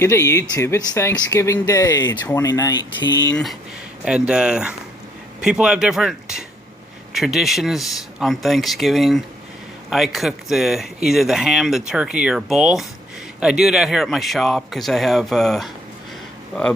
Good day, YouTube. It's Thanksgiving Day 2019, and people have different traditions on Thanksgiving. I cook either the ham, the turkey, or both. I do it out here at my shop because I have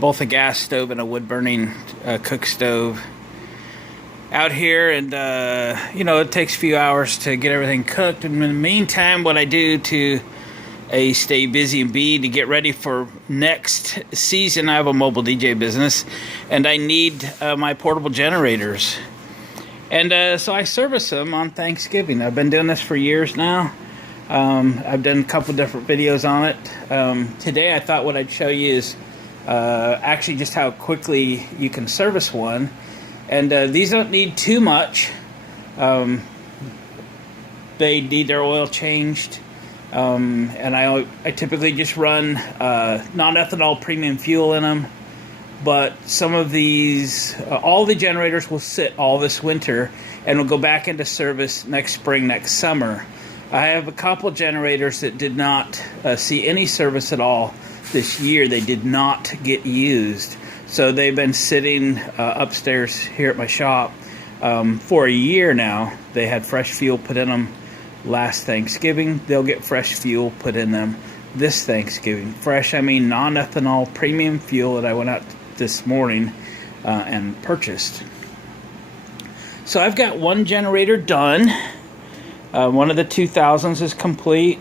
both a gas stove and a wood-burning cook stove out here, and it takes a few hours to get everything cooked. And in the meantime, what I do to A, stay busy, and B, to get ready for next season, I have a mobile DJ business, and I need my portable generators. And so I service them on Thanksgiving. I've been doing this for years now. I've done a couple different videos on it. Today I thought what I'd show you is actually just how quickly you can service one. And these don't need too much. They need their oil changed. And I typically just run non-ethanol premium fuel in them. But some of these, all the generators will sit all this winter and will go back into service next spring, next summer. I have a couple generators that did not see any service at all this year. They did not get used. So they've been sitting upstairs here at my shop for a year now. They had fresh fuel put in them last Thanksgiving. They'll get fresh fuel put in them this Thanksgiving. Fresh, I mean non-ethanol premium fuel that I went out this morning and purchased. So I've got one generator done. One of the 2000s is complete.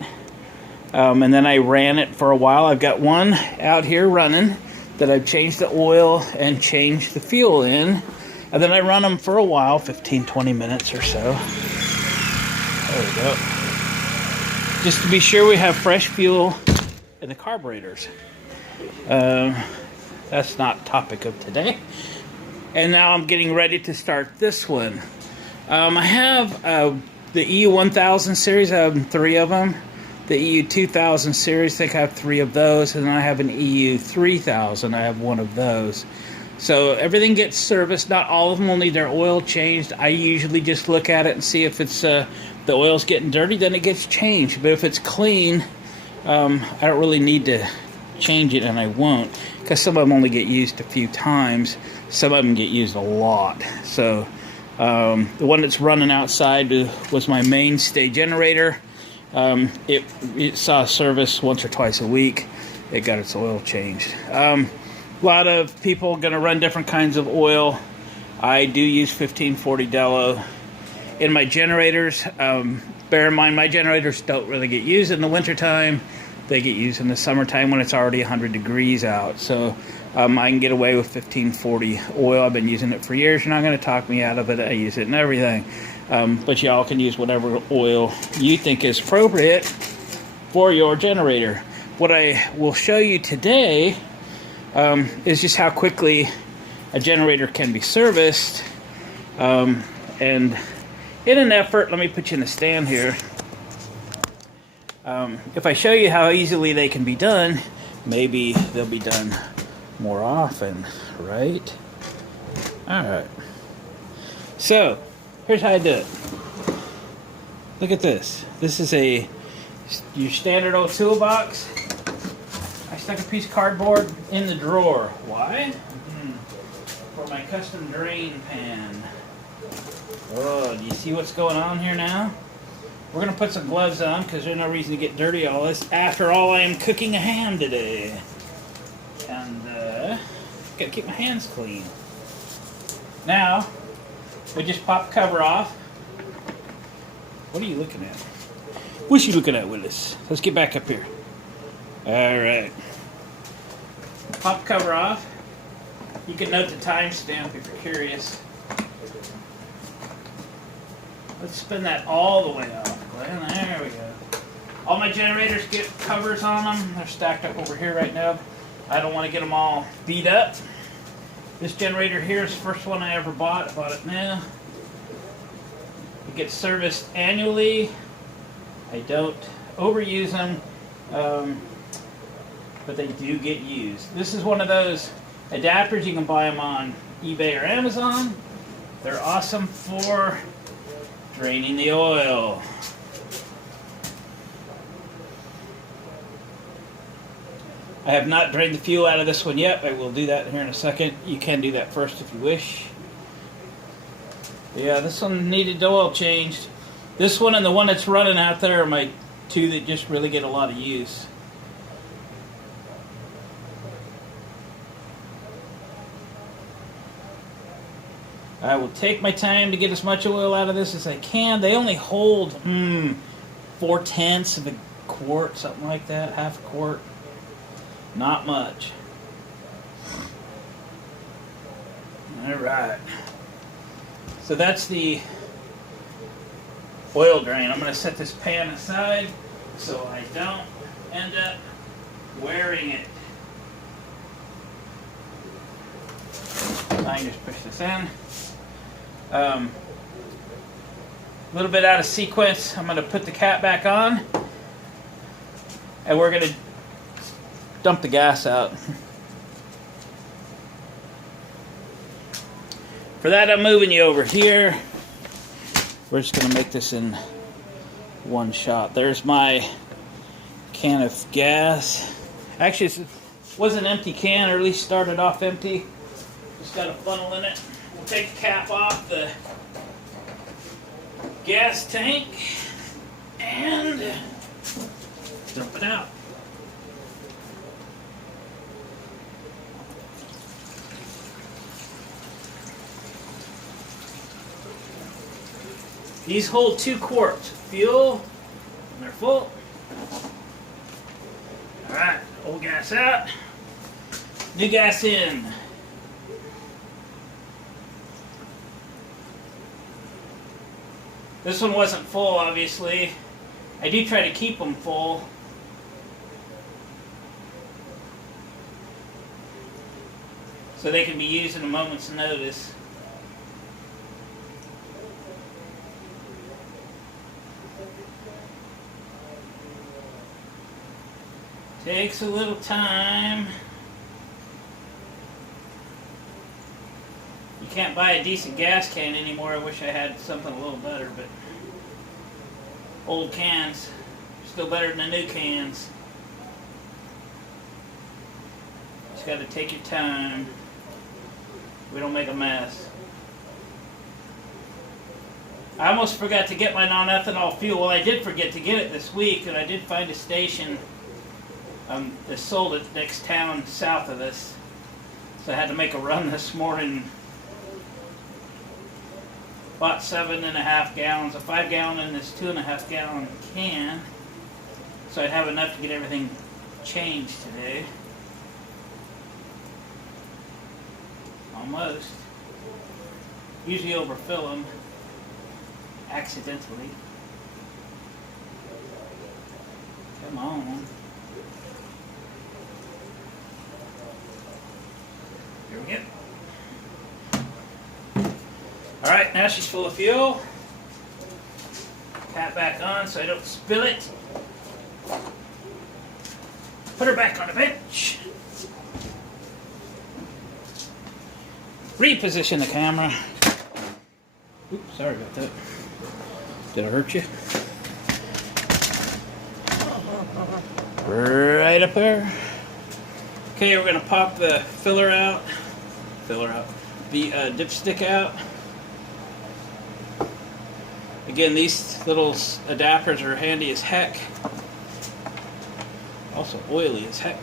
And then I ran it for a while. I've got one out here running that I've changed the oil and changed the fuel in. And then I run them for a while, 15-20 minutes or so. There we go. Just to be sure we have fresh fuel in the carburetors. That's not topic of today. And now I'm getting ready to start this one. I have the EU 1000 series. I have 3 of them. The EU 2000 series, I think I have 3 of those. And then I have an EU 3000. I have 1 of those. So everything gets serviced. Not all of them will need their oil changed. I usually just look at it and see if it's the oil's getting dirty, then it gets changed. But if it's clean, I don't really need to change it, and I won't, because some of them only get used a few times. Some of them get used a lot. So the one that's running outside was my mainstay generator. It saw service once or twice a week. It got its oil changed. A lot of people are going to run different kinds of oil. I do use 1540 Delo in my generators. Bear in mind, my generators don't really get used in the wintertime. They get used in the summertime when it's already 100 degrees out. So I can get away with 1540 oil. I've been using it for years. You're not going to talk me out of it. I use it in everything. But y'all can use whatever oil you think is appropriate for your generator. What I will show you today is just how quickly a generator can be serviced. And in an effort, let me put you in a stand here. If I show you how easily they can be done, maybe they'll be done more often, right? Alright. So, here's how I do it. Look at this. This is your standard old toolbox. I stuck a piece of cardboard in the drawer. Why? For my custom drain pan. Oh, do you see what's going on here now? We're going to put some gloves on because there's no reason to get dirty all this. After all, I am cooking a ham today. And, got to keep my hands clean. Now, we just pop the cover off. What are you looking at? What are you looking at, Willis? Let's get back up here. Alright. Pop the cover off. You can note the timestamp if you're curious. Let's spin that all the way off, Glenn. There we go. All my generators get covers on them. They're stacked up over here right now. I don't want to get them all beat up. This generator here is the first one I ever bought. I bought it now. It gets serviced annually. I don't overuse them, but they do get used. This is one of those adapters. You can buy them on eBay or Amazon. They're awesome for draining the oil. I have not drained the fuel out of this one yet. I will do that here in a second. You can do that first if you wish. Yeah, this one needed oil changed. This one and the one that's running out there are my two that just really get a lot of use. I will take my time to get as much oil out of this as I can. They only hold 4/10 of a quart, something like that, half a quart. Not much. Alright. So that's the oil drain. I'm going to set this pan aside so I don't end up wearing it. I can just push this in. A little bit out of sequence. I'm going to put the cap back on, and we're going to dump the gas out. For that, I'm moving you over here. We're just going to make this in one shot. There's my can of gas. Actually, it was an empty can, or at least started off empty. Just got a funnel in it. We'll take the cap off the gas tank and dump it out. These hold 2 quarts of fuel when they're full. Alright, old gas out, new gas in. This one wasn't full, obviously. I do try to keep them full. So they can be used at a moment's notice. Takes a little time. You can't buy a decent gas can anymore. I wish I had something a little better, but old cans are still better than the new cans. Just got to take your time. We don't make a mess. I almost forgot to get my non-ethanol fuel. Well, I did forget to get it this week, and I did find a station that sold it next town south of this. So I had to make a run this morning. Bought 7.5 gallons, a 5-gallon in this 2.5-gallon can. So I'd have enough to get everything changed today. Almost. Usually overfill them accidentally. Come on. Here we go. Alright, now she's full of fuel. Cap back on so I don't spill it. Put her back on the bench. Reposition the camera. Oops, sorry about that. Did I hurt you? Right up there. Okay, we're going to pop the filler out. The dipstick out. Again, these little adapters are handy as heck. Also oily as heck.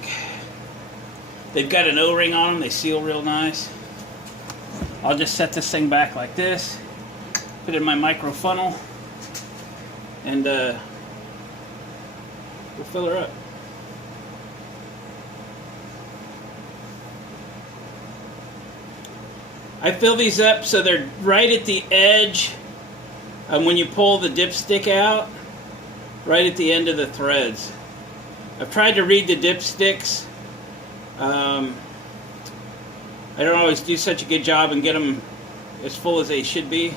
They've got an O-ring on them. They seal real nice. I'll just set this thing back like this. Put it in my micro funnel. And we'll fill her up. I fill these up so they're right at the edge when you pull the dipstick out, right at the end of the threads. I've tried to read the dipsticks. I don't always do such a good job and get them as full as they should be.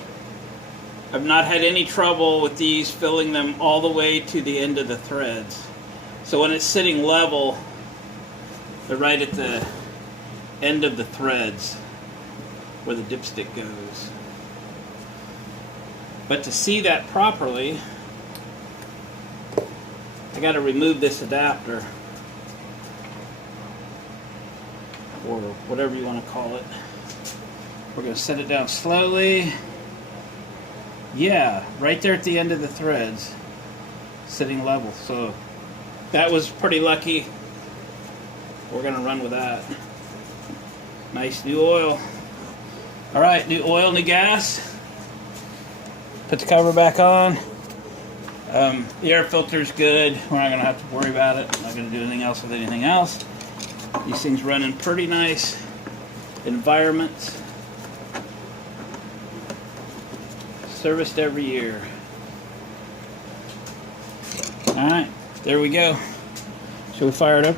I've not had any trouble with these filling them all the way to the end of the threads. So when it's sitting level, they're right at the end of the threads where the dipstick goes. But to see that properly, I got to remove this adapter. or whatever you want to call it. We're going to set it down slowly. Yeah, right there at the end of the threads, sitting level. So that was pretty lucky. We're going to run with that. Nice new oil. All right, new oil, new gas. Put the cover back on. The air filter's good. We're not going to have to worry about it. I'm not going to do anything else with anything else. These things run in pretty nice environments. Serviced every year. Alright, there we go. Shall we fire it up?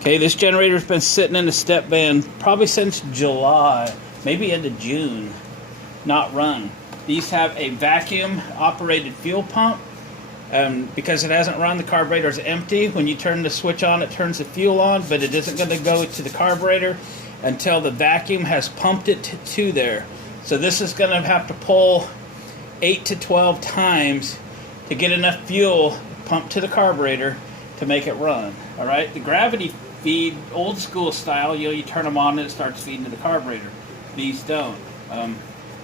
Okay, this generator's been sitting in the step band probably since July, maybe into June. Not run. These have a vacuum operated fuel pump. Because it hasn't run, the carburetor is empty. When you turn the switch on, it turns the fuel on, but it isn't going to go to the carburetor until the vacuum has pumped it to there. So this is going to have to pull 8 to 12 times to get enough fuel pumped to the carburetor to make it run. All right, the gravity feed, old school style, you turn them on and it starts feeding to the carburetor. These don't.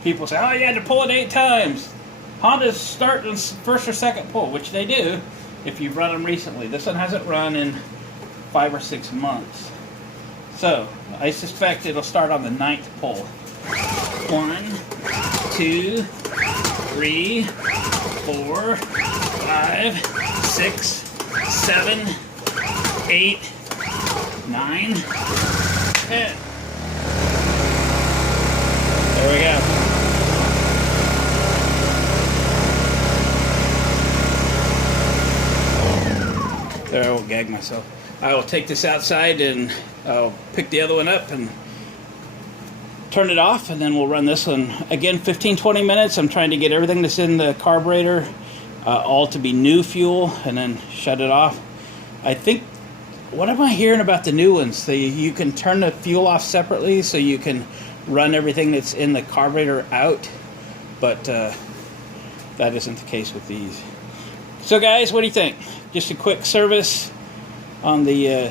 People say, oh, you had to pull it 8 times. Hondas start in first or second pull, which they do if you've run them recently. This one hasn't run in 5 or 6 months. So, I suspect it'll start on the 9th pull. 1, 2, 3, 4, 5, 6, 7, 8, 9, 10. There we go. There, I won't gag myself. I will take this outside and I'll pick the other one up and turn it off, and then we'll run this one. Again, 15-20 minutes. I'm trying to get everything that's in the carburetor all to be new fuel, and then shut it off. I think, what am I hearing about the new ones? You can turn the fuel off separately so you can run everything that's in the carburetor out, but that isn't the case with these. So guys, what do you think? Just a quick service on the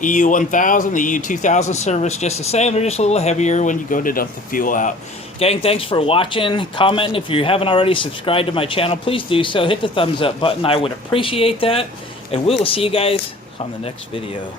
EU1000, the EU2000 service just the same. They're just a little heavier when you go to dump the fuel out. Gang, thanks for watching, commenting. If you haven't already subscribed to my channel, please do so. Hit the thumbs up button. I would appreciate that. And we will see you guys on the next video.